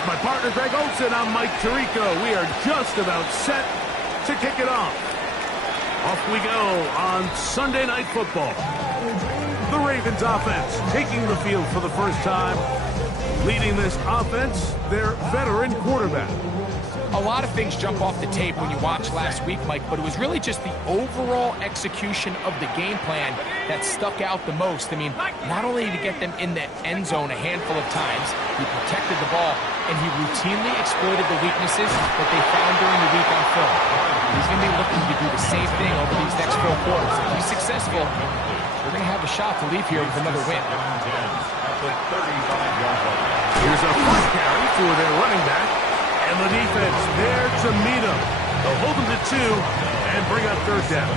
With my partner, Greg Olson, I'm Mike Tirico. We are just about set to kick it off. Off we go on Sunday Night Football. The Ravens offense taking the field for the first time. Leading this offense, their veteran quarterback. A lot of things jump off the tape when you watch last week, Mike, but it was really just the overall execution of the game plan that stuck out the most. I mean, not only to get them in the end zone a handful of times, he protected the ball, and he routinely exploited the weaknesses that they found during the week on film. He's going to be looking to do the same thing over these next 4 quarters. If he's successful, we're going to have a shot to leave here with another win. Here's a first carry for their running back. And the defense there to meet him. They'll hold him to 2 and bring up 3rd down.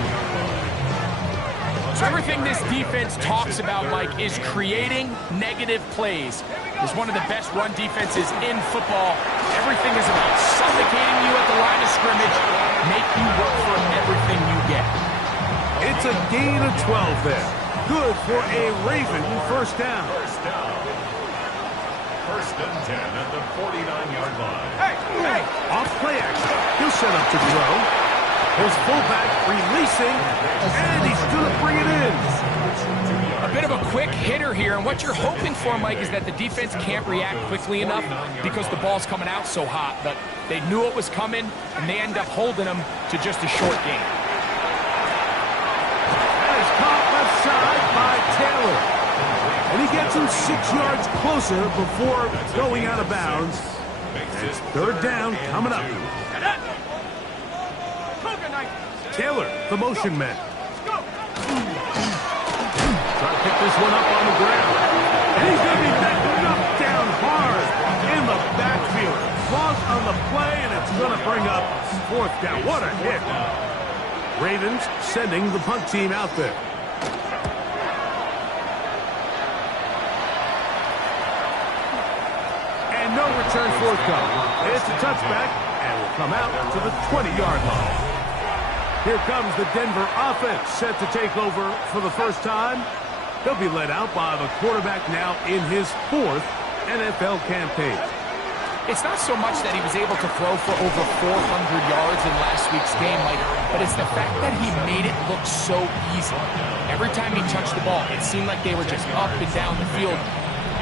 So everything this defense talks about, Mike, is creating negative plays. It's one of the best run defenses in football. Everything is about suffocating you at the line of scrimmage, make you work for everything you get. It's a gain of 12 there. Good for a Raven first down. First and 10 at the 49-yard line. Hey! Off play action. He'll set up to throw. His fullback releasing, and he's going to bring it in. A bit of a quick hitter here, and what you're hoping for, Mike, is that the defense can't react quickly enough because the ball's coming out so hot, but they knew it was coming, and they end up holding them to just a short gain. That is caught left side by Taylor. And he gets him 6 yards closer before going out of bounds. It's 3rd down coming up. Taylor, the motion man. Trying to pick this one up on the ground. And he's going to be knocked down hard in the backfield. Falls on the play, and it's going to bring up 4th down. What a hit. Ravens sending the punt team out there. No return forthcoming. It's a touchback, and will come out to the 20-yard line. Here comes the Denver offense, set to take over for the first time. They'll be led out by the quarterback now in his 4th NFL campaign. It's not so much that he was able to throw for over 400 yards in last week's game, Mike, but it's the fact that he made it look so easy. Every time he touched the ball, it seemed like they were just up and down the field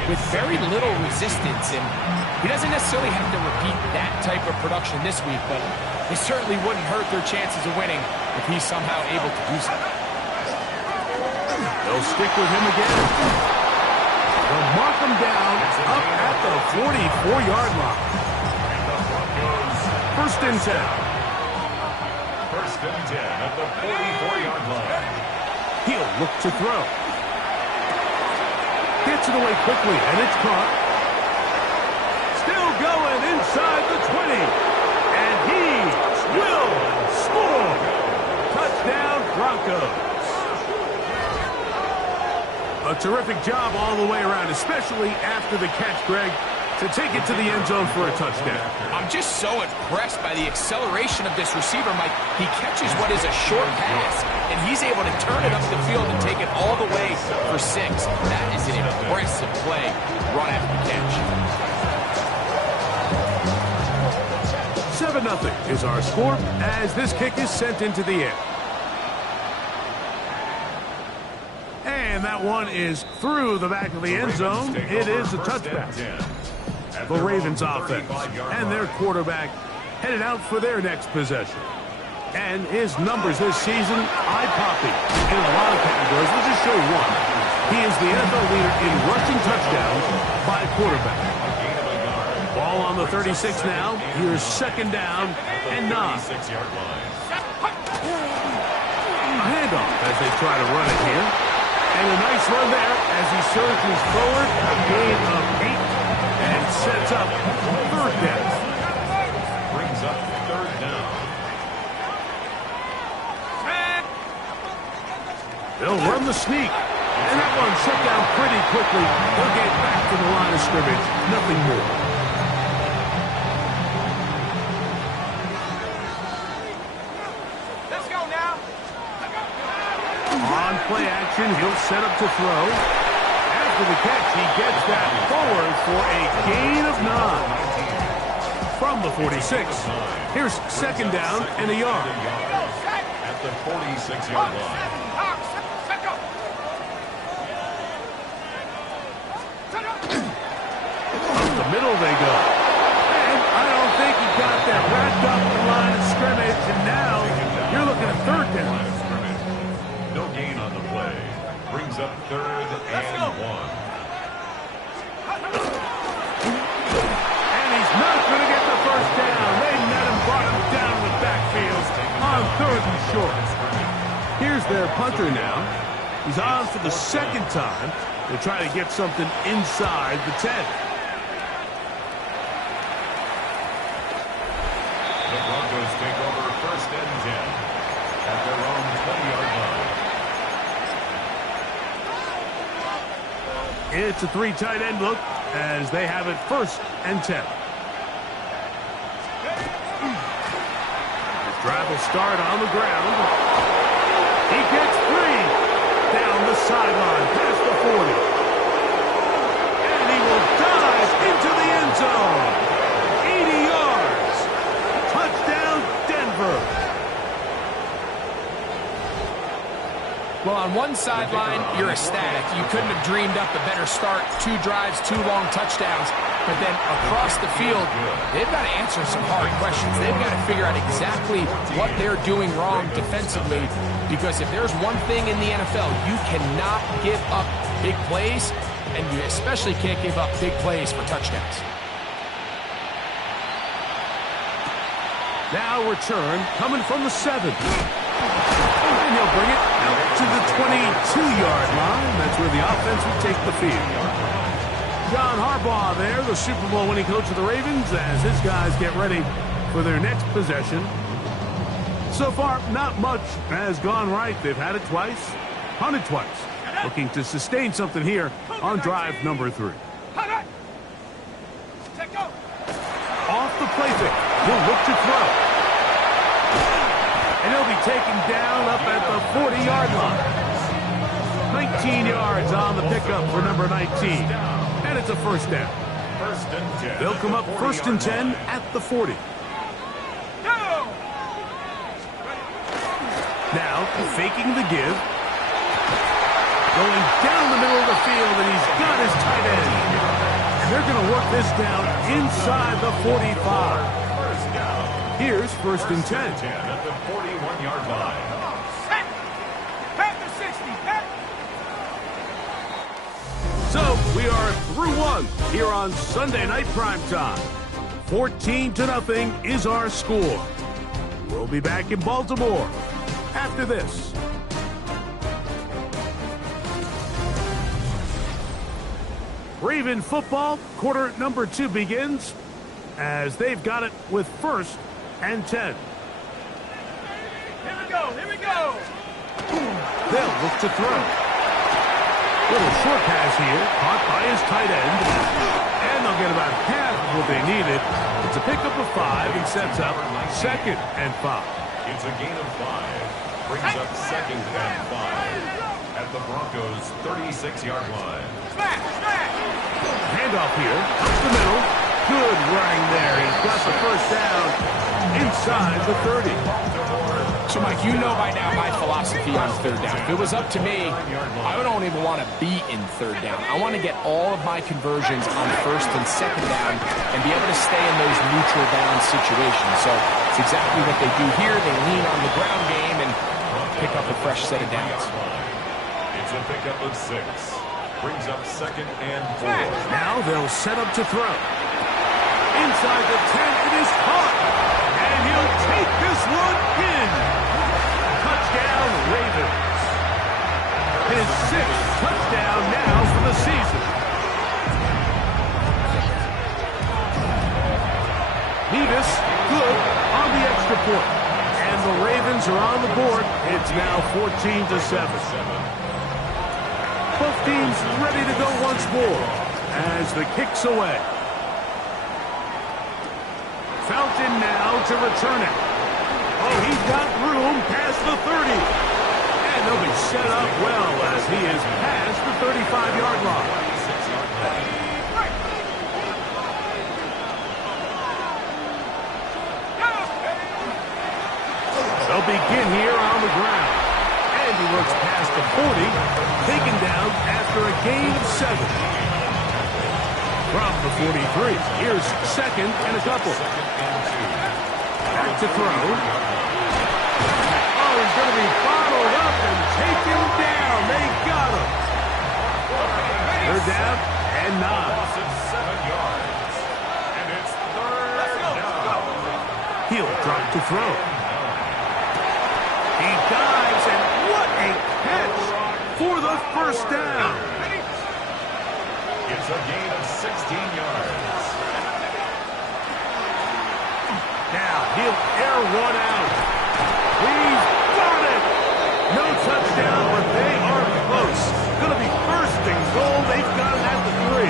with very little resistance, and he doesn't necessarily have to repeat that type of production this week, but it certainly wouldn't hurt their chances of winning if he's somehow able to do so. They'll stick with him again. They'll mark him down up at the 44-yard line. First and 10. First and 10 at the 44-yard line. He'll look to throw. Gets it away quickly, and it's caught. Still going inside the 20. And he will score. Touchdown, Broncos. A terrific job all the way around, especially after the catch, Greg, to take it to the end zone for a touchdown. I'm just so impressed by the acceleration of this receiver, Mike. He catches what is a short pass, and he's able to turn it up the field and take it all the way for 6. That is an impressive play, run after catch. 7-0 is our score as this kick is sent into the air. And that one is through the back of the end zone. It is a touchback. The Ravens offense and their quarterback headed out for their next possession. And his numbers this season, eye-popping in a lot of categories. We'll just show one. He is the NFL leader in rushing touchdowns by quarterback. Ball on the 36 now. Here's 2nd down and 9. A handoff as they try to run it here. And a nice run there as he surges forward. A gain of 8 and sets up 3rd down. Brings up 3rd down. They'll run the sneak. And that one shut down pretty quickly. They'll get back to the line of scrimmage. Nothing more. Let's go now. On play action, he'll set up to throw. After the catch, he gets that forward for a gain of 9. from the 46. Here's second down and a yard. At the 46-yard line. Up the middle they go. And I don't think he got that wrapped up the line of scrimmage, and now you're looking at third down. Line of scrimmage. No gain on the play. Brings up third and 1. And he's not going to get the first down. They met him, brought him down in the backfield on third and short. Here's their punter now. He's on for the second time to try to get something inside the 10. The Broncos take over first and 10 at their own 20-yard line. It's a 3 tight end look as they have it first and 10. His drive will start on the ground. He gets 3 down the sideline past the 40. And he will dive into the end zone. 80 yards. Touchdown, Denver. Well, on one sideline, you're ecstatic. You couldn't have dreamed up a better start. 2 drives, 2 long touchdowns. But then across the field, they've got to answer some hard questions. They've got to figure out exactly what they're doing wrong defensively. Because if there's one thing in the NFL, you cannot give up big plays, and you especially can't give up big plays for touchdowns. Now return coming from the 7. And he'll bring it out to the 22-yard line. That's where the offense will take the field. John Harbaugh there, the Super Bowl winning coach of the Ravens, as his guys get ready for their next possession. So far, not much has gone right. They've had it twice, punted twice. Looking to sustain something here on drive number 3. Off the play fake, he'll look to throw. And he'll be taken down up at the 40-yard line. 19 yards on the pickup for number 19. And it's a first down. First and 10. They'll come up first and 10 at the 40. Now, faking the give. Going down the middle of the field, and he's got his tight end. And they're going to work this down inside the 45. Here's first and 10. At the 41-yard line. So, we are through one here on Sunday Night Primetime. 14-0 is our score. We'll be back in Baltimore after this. Raven football, quarter number 2 begins as they've got it with first and 10. Here we go. They'll look to throw. Little short pass here, caught by his tight end. And they'll get about half what they needed. It's a pickup of 5 and sets up second and 5. It's a gain of 5. Brings up second and 5 at the Broncos' 36-yard line. Handoff here, up the middle. Good running there. He's got the first down inside the 30. So, Mike, you know by now my philosophy on third down. If it was up to me, I don't even want to be in third down. I want to get all of my conversions on first and second down and be able to stay in those neutral down situations. So it's exactly what they do here. They lean on the ground game and pick up a fresh set of downs. It's a pickup of 6. Brings up second and 4. Now they'll set up to throw. Inside the 10, it is caught. And he'll take this one in. Touchdown, Ravens. His 6th touchdown now for the season. Nevis, good on the extra point. And the Ravens are on the board. It's now 14-7. Both teams ready to go once more as the kick's away. Felton now to return it. Oh, he's got room past the 30. And they'll be set up well as he is past the 35-yard line. They'll begin here on the ground. And he works past the 40, taken down after a gain of 7. From the 43, here's second and a couple. Back to throw. Oh, he's going to be bottled up and taken down. They got him. They're down and 9. Loss of 7 yards. And it's third down. He'll drop to throw. He dives, and what a catch for the first down. It's a gain of 16 yards. Now he'll air one out. He's got it. No touchdown, but they are close. Going to be first and goal. They've got it at the 3.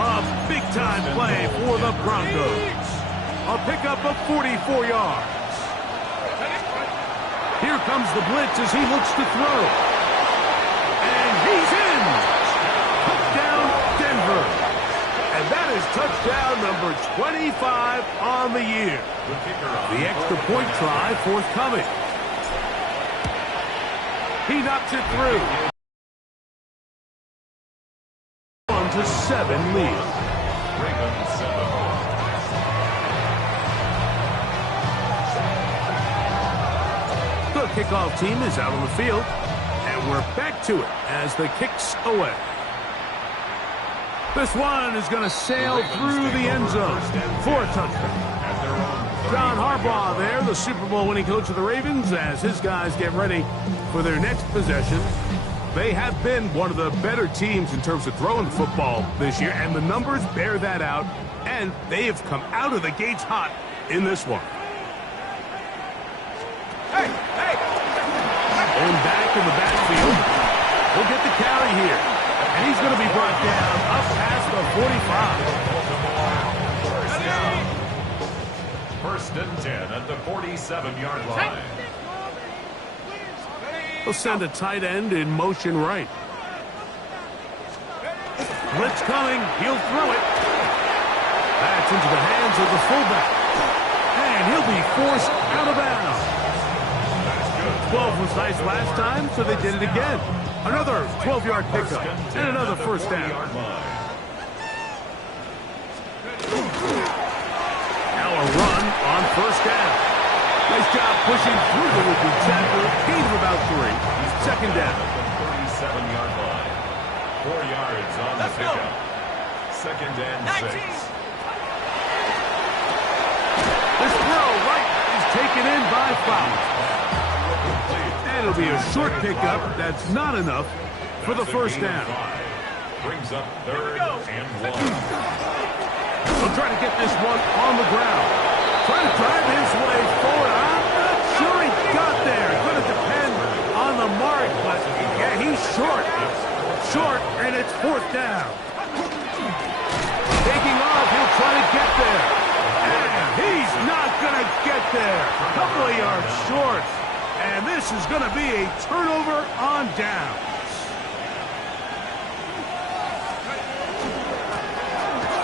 A big-time play for the Broncos. A pickup of 44 yards. Here comes the blitz as he looks to throw. And he's in. Touchdown, Denver. And that is touchdown number 25 on the year. The extra point try forthcoming. He knocks it through. 1-7 lead. The kickoff team is out on the field, and we're back to it as the kick's away. This one is going to sail through the end zone for a touchdown. John Harbaugh there, the Super Bowl winning coach of the Ravens, as his guys get ready for their next possession. They have been one of the better teams in terms of throwing football this year, and the numbers bear that out, and they have come out of the gates hot in this one. And back in the backfield, he'll get the carry here. And he's going to be brought down up past the 45. First and 10 at the 47-yard line. He'll send a tight end in motion right. Blitz coming. He'll throw it. That's into the hands of the fullback. And he'll be forced out of bounds. 12 was nice last time, so they did it again. Another 12-yard pickup and another first down. Now a run on first down. Nice job pushing through the would-be tackle. Gain of about 3. Second down. 37-yard line. 4 yards on the pickup. Second and 6. This throw right is taken in by Flowers. And it'll be a short pickup. That's not enough for the first down. Brings up third and 1. He'll try to get this one on the ground. Trying to drive his way forward. I'm not sure he got there. Going to depend on the mark, but yeah, he's short. Short, and it's fourth down. Taking off, he'll try to get there. And he's not going to get there. A couple of yards short. And this is going to be a turnover on downs.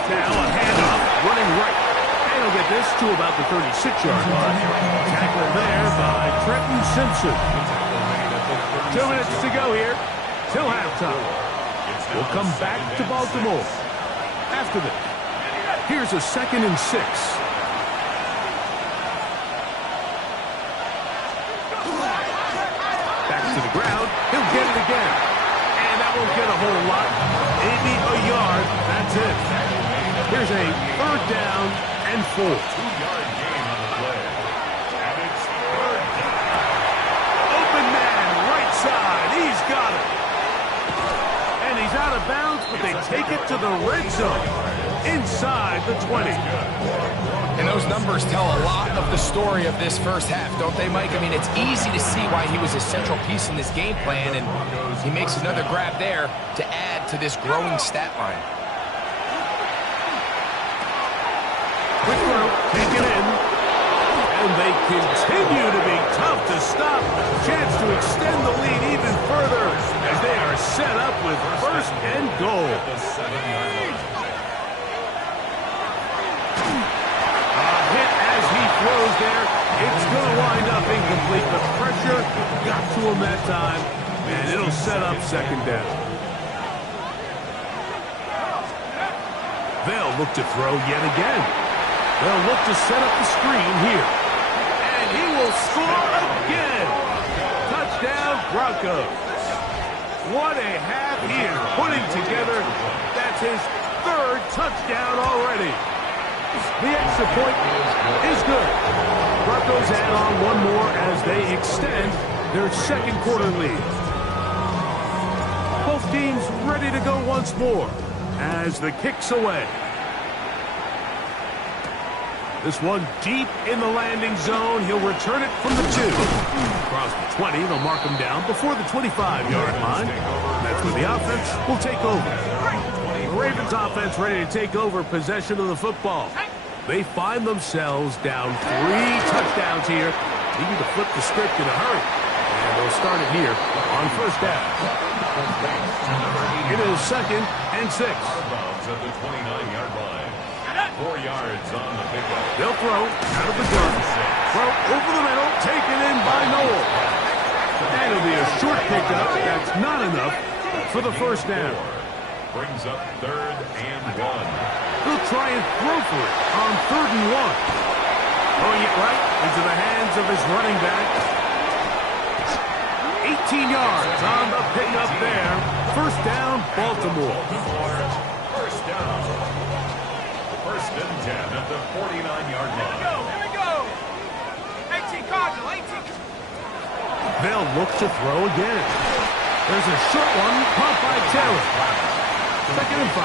Now a handoff, running right. And he'll get this to about the 36-yard line. Tackle there by Trenton Simpson. 2 minutes to go here till halftime. We'll come back to Baltimore after this. Here's a 2nd and 6. To the ground, he'll get it again. And that won't get a whole lot. Maybe a yard, that's it. Here's a third down and 4. 2-yard gain on the play. And it's third down. Open man, right side, he's got it. And he's out of bounds, but they take it to the red zone. Inside the 20. And those numbers tell a lot of the story of this first half, don't they, Mike? I mean, it's easy to see why he was a central piece in this game plan, and he makes another grab there to add to this growing stat line. Quick throw, taken in. And they continue to be tough to stop. Chance to extend the lead even further as they are set up with first and goal. The 7-yard line. Throws there, It's going to wind up incomplete. The pressure got to him that time, and it'll set up second down. They'll look to throw yet again. They'll look to set up the screen here. And he will score again. Touchdown, Broncos. What a half he is putting together. That's his third touchdown already. The extra point is good. Broncos add on one more as they extend their second quarter lead. Both teams ready to go once more as the kick's away. This one deep in the landing zone. He'll return it from the 2. Across the 20, they'll mark him down before the 25-yard line. That's where the offense will take over. The Ravens offense ready to take over possession of the football. They find themselves down 3 touchdowns here. Needing to flip the script in a hurry. And they'll start it here on first down. It is 2nd and 6. At the 29-yard line. 4 yards on the pickup. They'll throw out of the gun. Throw over the middle, taken in by Noel. That'll be a short pickup. That's not enough for the first down. Brings up 3rd and 1. They'll try and throw for it on 3rd and 1. Throwing it right into the hands of his running back. 18 yards on the pickup there. First down, Baltimore. First down. First and 10 at the 49-yard line. Here we go. 18 Cardinal, 18. They'll look to throw again. There's a short one, caught by Taylor. 2nd and 5.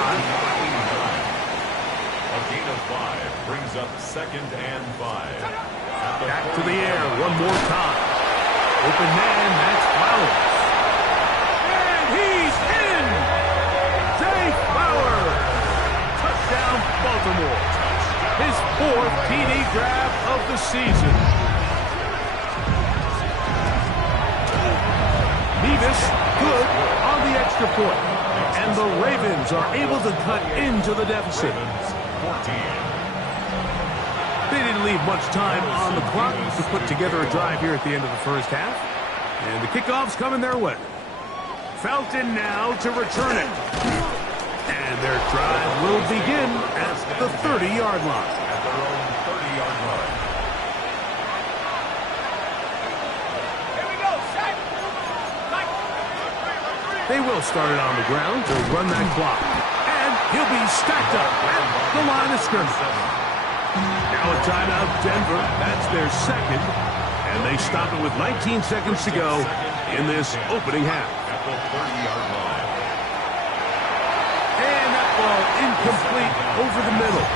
A gain of 5 brings up 2nd and 5. Back to the air one more time. Open man, that's Flowers. And he's in! Zay Flowers! Touchdown, Baltimore. His 4th TD grab of the season. Nevis good on the extra point. And the Ravens are able to cut into the deficit. 14. They didn't leave much time on the clock to put together a drive here at the end of the first half. And the kickoff's coming their way. Felton now to return it. And their drive will begin at the 30-yard line. At their own 30-yard line. Here we go, set. They will start it on the ground to run that clock. And he'll be stacked up at the line of scrimmage. Now a timeout, Denver. That's their second. And they stop it with 19 seconds to go in this opening half. At the 30-yard line. And that ball incomplete over the middle.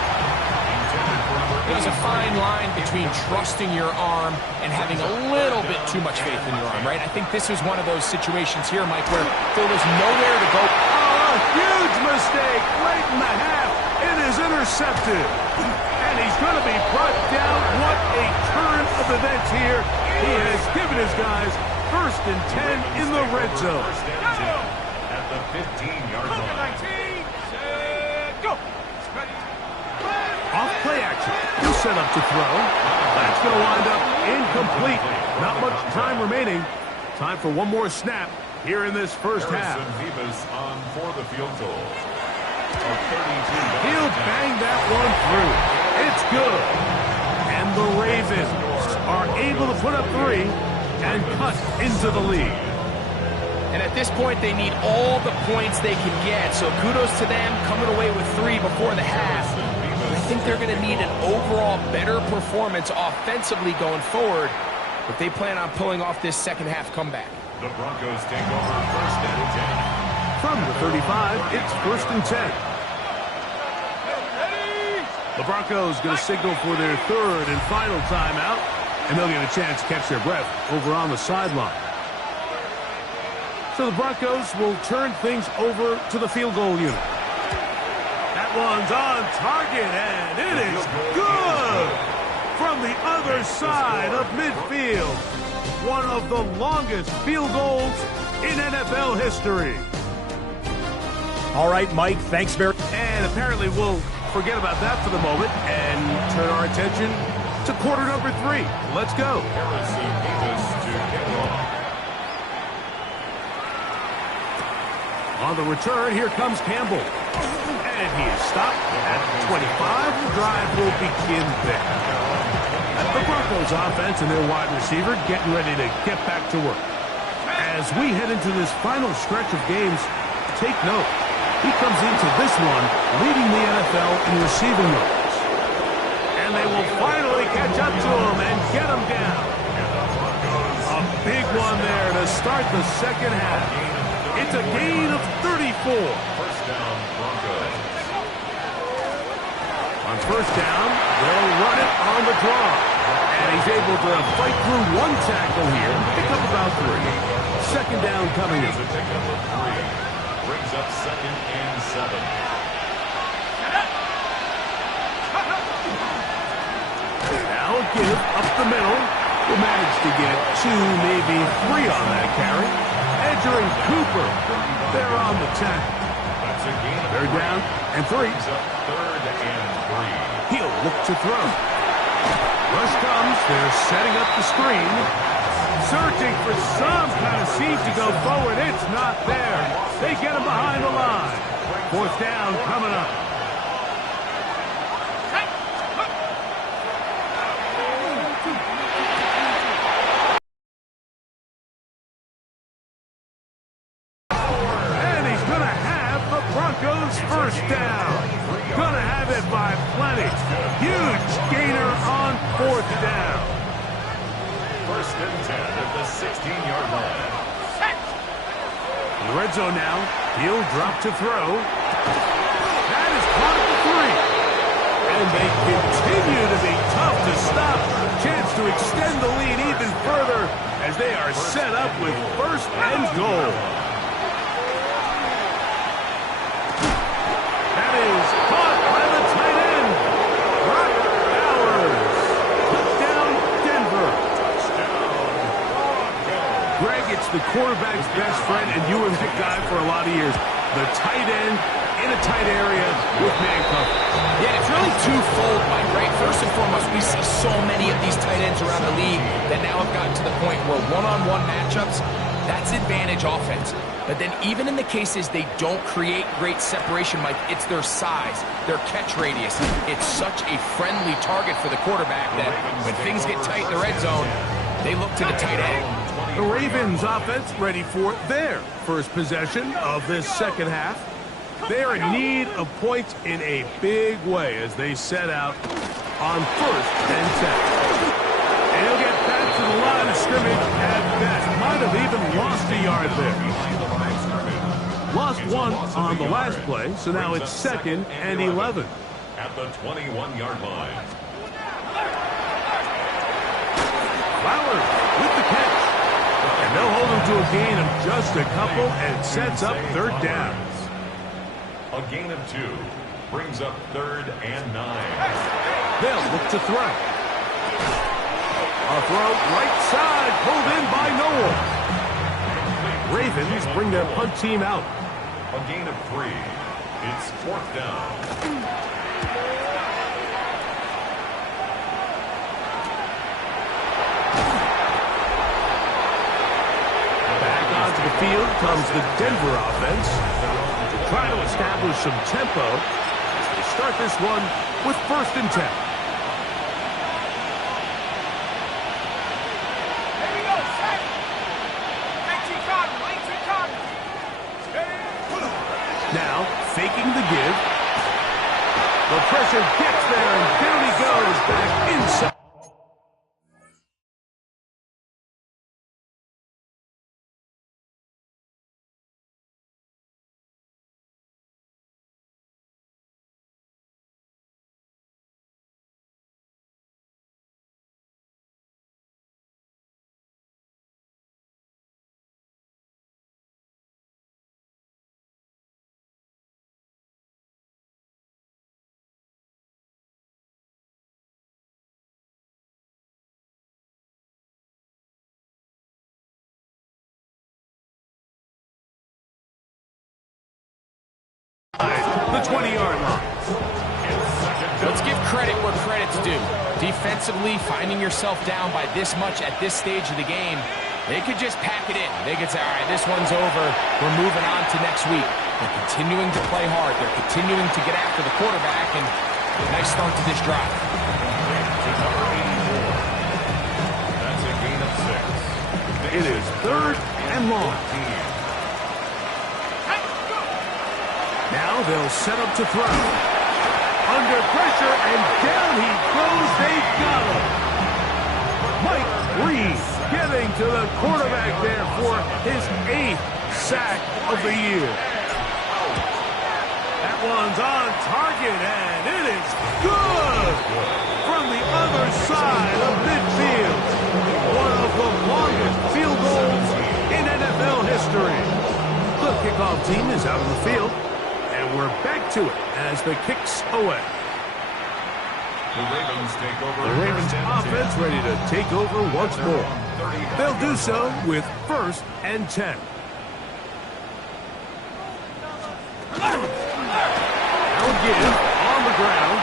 There's a fine line between trusting your arm and having a little bit too much faith in your arm, right? I think this is one of those situations here, Mike, where there was nowhere to go. Oh, a huge mistake late in the half. It is intercepted. And he's going to be brought down. What a turn of events here. He has given his guys 1st and 10 in the red zone. First and 10 at the 15-yard line. 19, set, go. Off play action. He'll set up to throw. That's going to wind up incomplete. Not much time remaining. Time for one more snap here in this first half. Nevis on for the field goal. He'll bang that one through. It's good. And the Ravens are able to put up 3 and cut into the lead. And at this point, they need all the points they can get. So kudos to them coming away with 3 before the half. I think they're going to need an overall better performance offensively going forward if they plan on pulling off this second half comeback. The Broncos take over 1st and 10. From the 35, it's 1st and 10. The Broncos going to signal for their 3rd and final timeout, and they'll get a chance to catch their breath over on the sideline. So the Broncos will turn things over to the field goal unit. That one's on target, and it is good from the other side of midfield. One of the longest field goals in NFL history. All right, Mike, thanks very much. And apparently we'll forget about that for the moment and turn our attention to quarter number 3. Let's go. Harrison Davis to kick off. On the return, here comes Campbell. And he is stopped at 25. The drive will begin there. The Broncos offense and their wide receiver getting ready to get back to work. As we head into this final stretch of games, take note. He comes into this one leading the NFL in receiving yards. And they will finally catch up to him and get him down. A big one there to start the second half. It's a gain of 34. First down, Broncos. On first down, they'll run it on the draw. And he's able to fight through one tackle here, pick up about 3. Second down coming in. It's a pickup of 3. Brings up 2nd and 7. Now a give up the middle. Will manage to get 2, maybe 3 on that carry. Edger and Cooper, they're on the tackle. That's a gain of They're down and 3. Brings up 3rd and 3. He'll look to throw. Rush comes. They're setting up the screen. Searching for some kind of seam to go forward. It's not there. They get him behind the line. Fourth down coming up. And he's going to have the Broncos first down. Going to have it by plenty. Huge gainer on fourth down. First and 10 at the 16-yard line. In the red zone now. He'll drop to throw. That is caught at the 3. And they continue to be tough to stop. Chance to extend the lead even further as they are set up with first and goal. That is caught by the tight end. Brock Bowers. Touchdown, Denver. Greg, it's the quarterback's best friend, and you were that guy for a lot of years. The tight end in a tight area with man coverage. Yeah, it's really twofold, Mike, right? First and foremost, we see so many of these tight ends around the league that now have gotten to the point where one-on-one matchups, that's advantage offense. But then even in the cases they don't create great separation, Mike, it's their size, their catch radius. It's such a friendly target for the quarterback that when things get tight in the red zone, they look to the tight end. The Ravens offense ready for their first possession of this second half. They're in need of points in a big way as they set out on first and 10. And he'll get back to the line of scrimmage at best. Might have even lost a yard there. Lost 1 on the last play, so now it's 2nd and 11. At the 21-yard line. Flowers with the catch. And they'll hold him to a gain of just a couple, and it sets up third down. A gain of 2 brings up 3rd and 9. They'll look to throw. A throw right side, pulled in by Noel. Ravens bring their punt team out. A gain of 3. It's 4th down. Back onto the field comes the Denver offense to try to establish some tempo as they start this one with first and 10. Here we go, set. 18 Cardinal, 18 Cardinal. Now, faking the give. The pressure gets there, and down he goes back inside. The 20-yard line. Let's give credit where credit's due. Defensively, finding yourself down by this much at this stage of the game, they could just pack it in. They could say, all right, this one's over. We're moving on to next week. They're continuing to play hard. They're continuing to get after the quarterback, and a nice start to this drive. That's a gain of 6. It is 3rd and long. Now they'll set up to throw. Under pressure, and down he goes. They've got him. Mike Reed getting to the quarterback there for his 8th sack of the year. That one's on target, and it is good from the other side of midfield. One of the longest field goals in NFL history. The kickoff team is out on the field, and we're back to it as the kick's away. The Ravens take over. The Ravens offense ready to take over once more. They'll do so with 1st and 10. They'll give on the ground.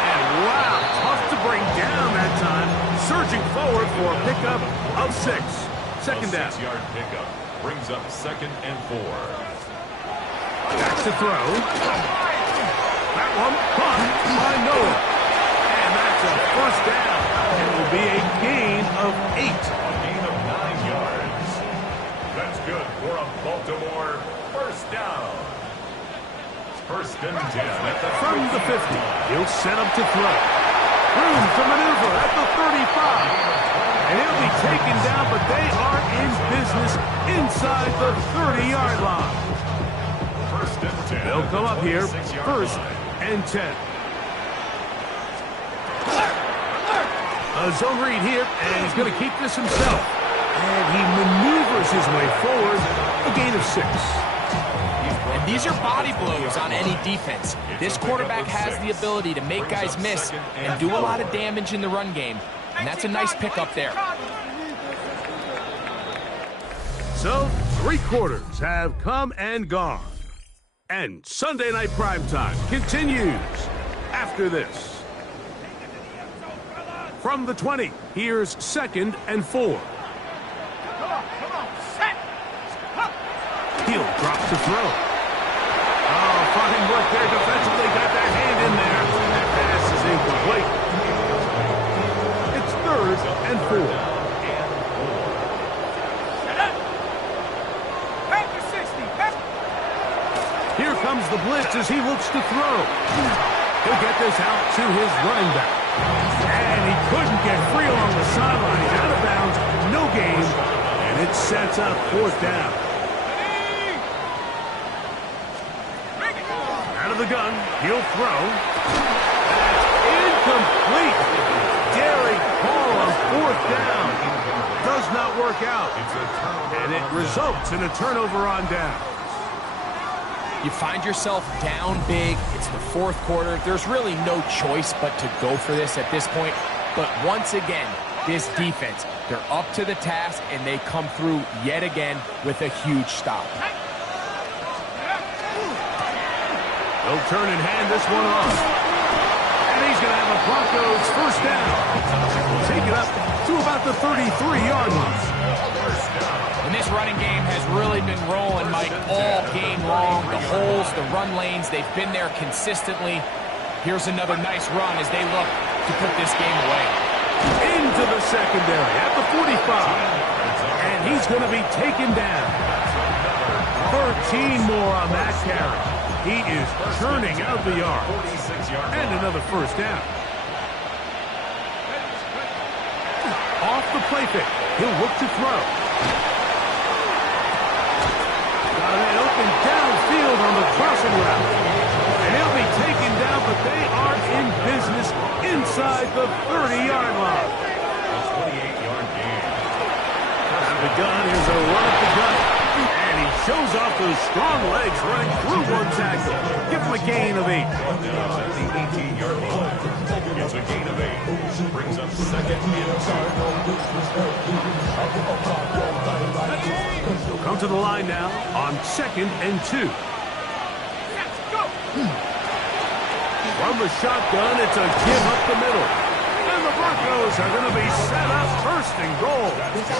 And wow, tough to bring down that time. Surging forward for a pickup of 6. Second down. 6-yard pickup brings up 2nd and 4. Back to throw. That one caught by Noah. And that's a 1st down. It will be a gain of 8. A gain of 9 yards. That's good for a Baltimore 1st down. 1st and 10 at the From the 50, he'll set up to throw. Room to maneuver at the 35. And he'll be taken down, but they are in business inside the 30-yard line. 1st and 10. They'll come up here, 1st and 10. A zone read here, and he's going to keep this himself. And he maneuvers his way forward, a gain of 6. And these are body blows on any defense. This quarterback has the ability to make guys miss and do a lot of damage in the run game. And that's a nice pickup there. So, 3 quarters have come and gone. And Sunday Night Primetime continues after this. From the 20, here's 2nd and 4. He'll drop to throw. Oh, fine work there defensively. Got that hand in there. That pass is incomplete. It's 3rd and 4. Here comes the blitz as he looks to throw. He'll get this out to his running back. And he couldn't get free along the sideline. He's out of bounds, no gain, and it sets up 4th down. Out of the gun, he'll throw. That's incomplete. Daring call on 4th down. Does not work out. And it results in a turnover on down. You find yourself down big. It's the 4th quarter. There's really no choice but to go for this at this point. But once again, this defense, they're up to the task, and they come through yet again with a huge stop. They'll turn and hand this one off. And he's going to have a Broncos 1st down. Take it up to about the 33-yard line. And this running game has really been rolling, Mike, all game long. The holes, the run lanes, they've been there consistently. Here's another nice run as they look to put this game away. Into the secondary at the 45. And he's going to be taken down. 13 more on that carry. He is churning out the yards. And another 1st down. Off the play fake. He'll look to throw. Got a man open downfield on the crossing route. And he'll be taken down, but they are in business inside the 30-yard line. A 28-yard gain. Out of the gun, here's a run up the gut. And he shows off those strong legs running through one tackle. Give him a gain of 8. At the 18-yard line. It's a gain of 8. Brings up 2nd and 2. He'll come to the line now on 2nd and 2. From the shotgun, it's a give up the middle. And the Broncos are going to be set up first and goal.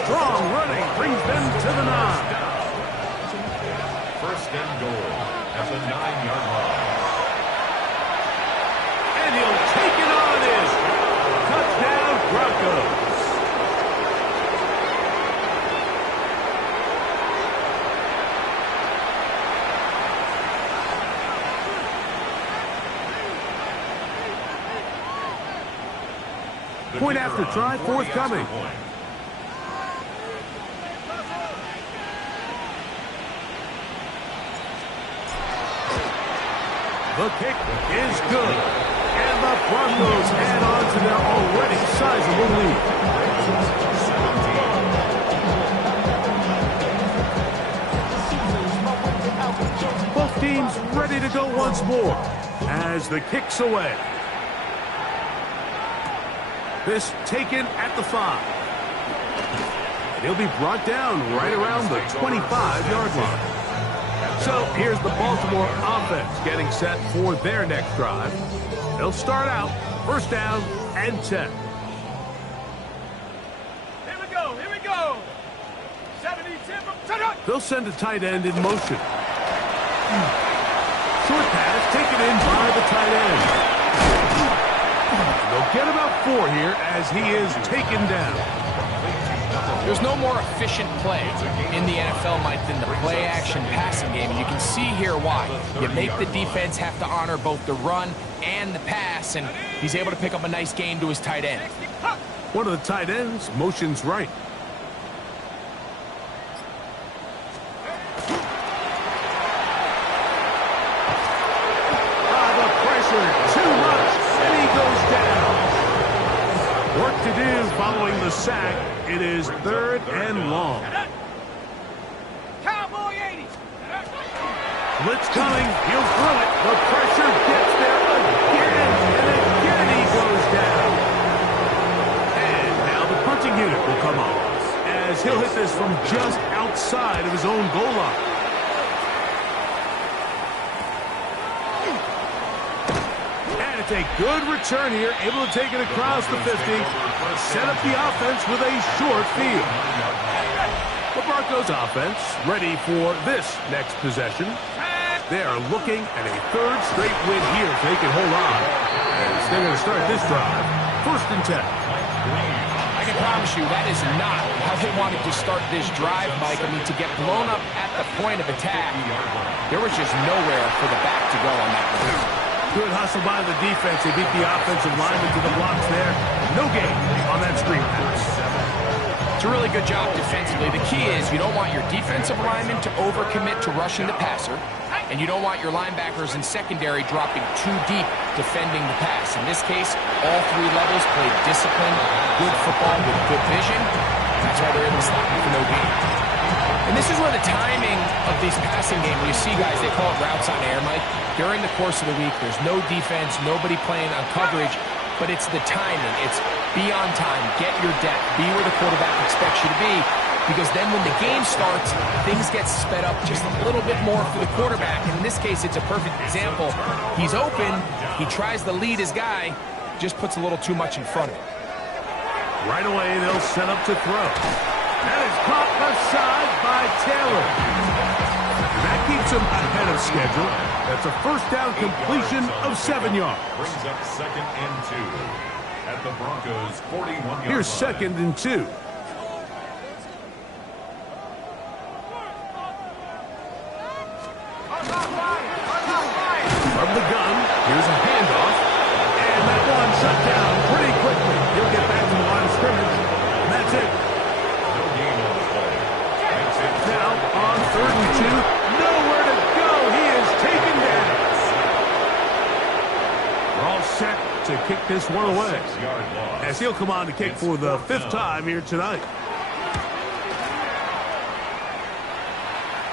Strong running brings them to the 9. First and goal at the 9-yard line. And he'll take it on in. Touchdown, Broncos. Point after try forthcoming. The kick is good. And the Broncos add on to their already sizable lead. Both teams ready to go once more as the kick's away. This taken at the 5. And he'll be brought down right around the 25-yard line. So here's the Baltimore offense getting set for their next drive. They'll start out first down and 10. Here we go, here we go. 72 from They'll send a tight end in motion. Short pass taken in by the tight end. They'll get about 4 here as he is taken down. There's no more efficient play in the NFL, Mike, than the play-action passing game. And you can see here why. You make the defense have to honor both the run and the pass, and he's able to pick up a nice gain to his tight end. One of the tight ends motions right. The pressure, too much, and he goes down. Work to do following the sack. It is 3rd and long. Cowboy 80. Blitz coming. He'll throw it. The pressure gets there again. And again he goes down. And now the punting unit will come on as he'll hit this from just outside of his own goal line. And it's a good return here. Able to take it across the 50. Set up the offense with a short field. The Broncos offense ready for this next possession. They are looking at a 3rd straight win here if they can hold on. As they're going to start this drive. First and 10. I can promise you that is not how they wanted to start this drive, Mike. I mean, to get blown up at the point of attack, there was just nowhere for the back to go on that one. Good hustle by the defense. They beat the offensive lineman to the blocks there. No gain on that screen pass. It's a really good job defensively. The key is you don't want your defensive lineman to overcommit to rushing the passer, and you don't want your linebackers in secondary dropping too deep defending the pass. In this case, all 3 levels played disciplined, good football with good vision. That's why they're able to stop you for no gain. And this is where the timing of these passing games, you see guys, they call it routes on air, Mike. During the course of the week, there's no defense, nobody playing on coverage, but it's the timing. It's be on time, get your depth, be where the quarterback expects you to be, because then when the game starts, things get sped up just a little bit more for the quarterback. And in this case, it's a perfect example. He's open, he tries to lead his guy, just puts a little too much in front of him. Right away, they'll set up to throw. That is caught left side by Taylor. That keeps him ahead of schedule. That's a first down completion of 7 yards. Brings up 2nd and 2 at the Broncos' 41-yard line. Here's 2nd and 2. From the gun, here's a handoff. And that one shut down pretty quickly. He'll get back to the line of scrimmage. And that's it. No gain on the play. Makes it Now on 3rd and 2. Nowhere to go. He is taken down. We're all set to kick this one away. 6-yard loss. As he'll come on to kick for the 5th time here tonight.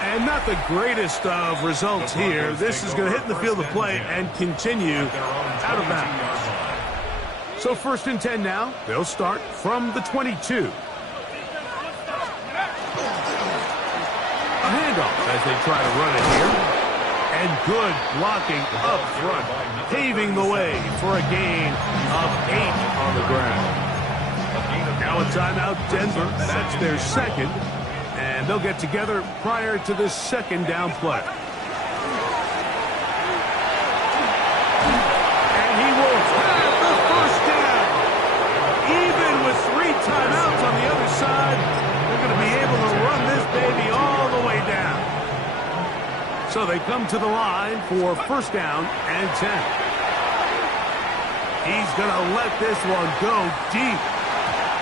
And not the greatest of results here. This is going to hit the field of play and continue out of bounds. So 1st and 10 now. They'll start from the 22. A handoff as they try to run it here. And good blocking up front, paving the way for a gain of 8 on the ground. Now a timeout, Denver. That's their second. And they'll get together prior to this second down play. And he will have the first down. Even with 3 timeouts on the other side, they're going to be able to run this baby all the way down. So they come to the line for first down and 10. He's going to let this one go deep.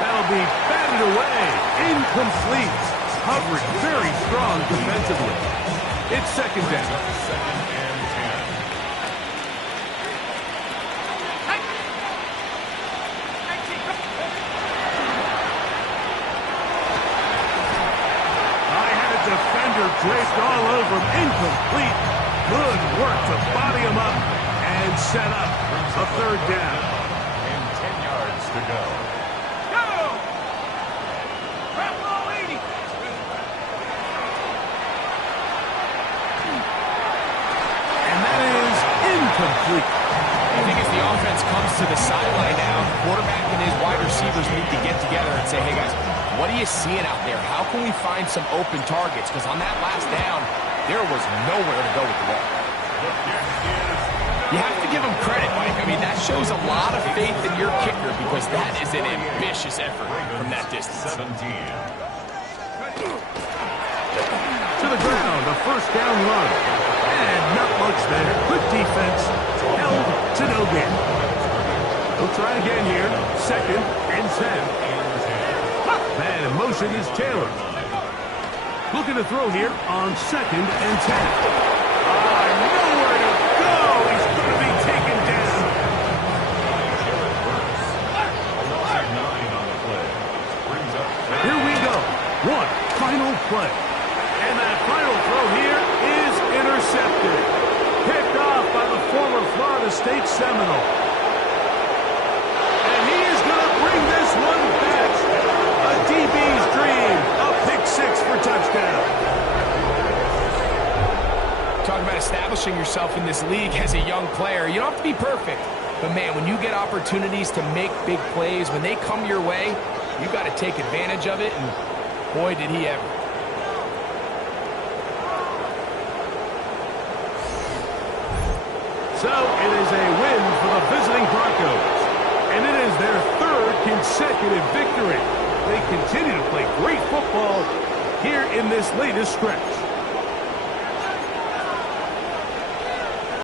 That'll be batted away. Incomplete. Coverage very strong defensively. It's second down. Second and 10. I had a defender draped all over him. Incomplete. Good work to body him up and set up a third down. And 10 yards to go. Complete. I think as the offense comes to the sideline now, the quarterback and his wide receivers need to get together and say, hey, guys, what are you seeing out there? How can we find some open targets? Because on that last down, there was nowhere to go with the ball. You have to give him credit, Mike. I mean, that shows a lot of faith in your kicker because that is an ambitious effort from that distance. 17. To the ground, a first down run. And not much there. Good defense. Held to no gain. We'll try again here. Second and 10. Man in motion is Taylor. Looking to throw here on second and 10. Nowhere to go. He's going to be taken down. Here we go. One final play. And that final throw here is intercepted. Picked off by the former Florida State Seminole. And he is going to bring this one back. A DB's dream. A pick 6 for touchdown. Talking about establishing yourself in this league as a young player. You don't have to be perfect. But, man, when you get opportunities to make big plays, when they come your way, you got to take advantage of it. And, boy, did he ever. So it is a win for the visiting Broncos. And it is their 3rd consecutive victory. They continue to play great football here in this latest stretch.